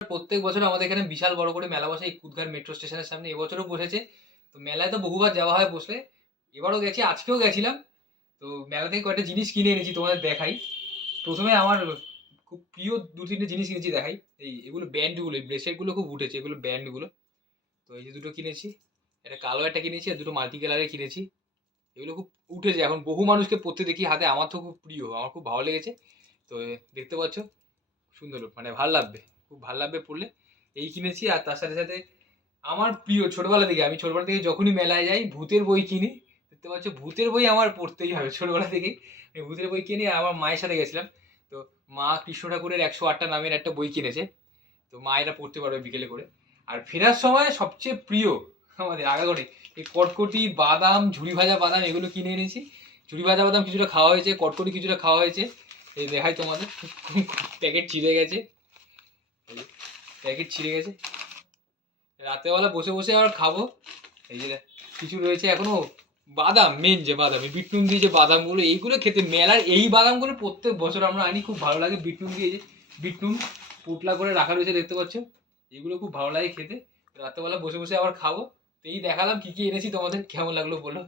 প্রত্যেক বছর আমাদের এখানে বিশাল বড় করে মেলা বসে এই কুদঘাট মেট্রো স্টেশনের সামনে। এবছরও বসেছে। তো মেলায় তো বহুবার যাওয়া হয় বসলে। এবারও গেছি, আজকেও গেছিলাম। তো মেলা থেকে কয়েকটা জিনিস কিনে এনেছি, তোমাদের দেখাই। প্রথমে আমার খুব প্রিয় ২-৩ টে জিনিস কিনেছি, দেখাই। এগুলো ব্যান্ডগুলো, এই ব্রেসলেটগুলো খুব উঠেছে, এগুলো ব্যান্ডগুলো। তো এই যে দুটো কিনেছি, একটা কালো একটা কিনেছি আর দুটো মাল্টি কালারের কিনেছি। এগুলো খুব উঠেছে, এখন বহু মানুষকে পরতে দেখি হাতে। আমার তো খুব প্রিয়, আমার খুব ভালো লেগেছে। তো দেখতে পাচ্ছ, সুন্দর, মানে ভাল লাগবে, খুব ভাল লাগবে পরলে। এই কিনেছি। আর তার সাথে সাথে আমার প্রিয়, ছোটবেলা থেকে, আমি ছোটবেলা থেকে যখনই মেলায় যাই ভূতের বই কিনি। দেখতে পাচ্ছ, ভূতের বই আমার পড়তেই হবে ছোটবেলা থেকেই। আমি ভূতের বই কিনি। আমার মায়ের সাথে গেছিলাম। তো মা কৃষ্ণ ঠাকুরের ১০৮টা নামের একটা বই কিনেছে। তো মা এটা পড়তে পারবে বিকেলে করে। আর ফেরার সময় সবচেয়ে প্রিয় আমাদের আগাগোড়ে এই কটকটি, বাদাম, ঝুড়ি ভাজা বাদাম, এগুলো কিনে এনেছি। ঝুড়ি ভাজা বাদাম কিছুটা খাওয়া হয়েছে, কটকটি কিছুটা খাওয়া হয়েছে। এই দেখাই তোমাদের, প্যাকেট ছিঁড়ে গেছে, প্যাকেট ছিঁড়ে গেছে। রাতেবেলা বসে বসে আবার খাবো। এই যে কিছু রয়েছে এখনো বাদাম, মেন যে বাদাম, এই বিট নুন দিয়ে যে বাদামগুলো, এইগুলো খেতে, মেলার এই বাদামগুলো প্রত্যেক বছর আমরা আনি, খুব ভালো লাগে। বিট নুন দিয়ে, যে বিট নুন পোটলা করে রাখা রয়েছে দেখতে পাচ্ছ, এগুলো খুব ভালো লাগে খেতে। রাতেবেলা বসে বসে আবার খাবো। তো এই দেখালাম কি কি এনেছি তোমাদের, কেমন লাগলো বলো।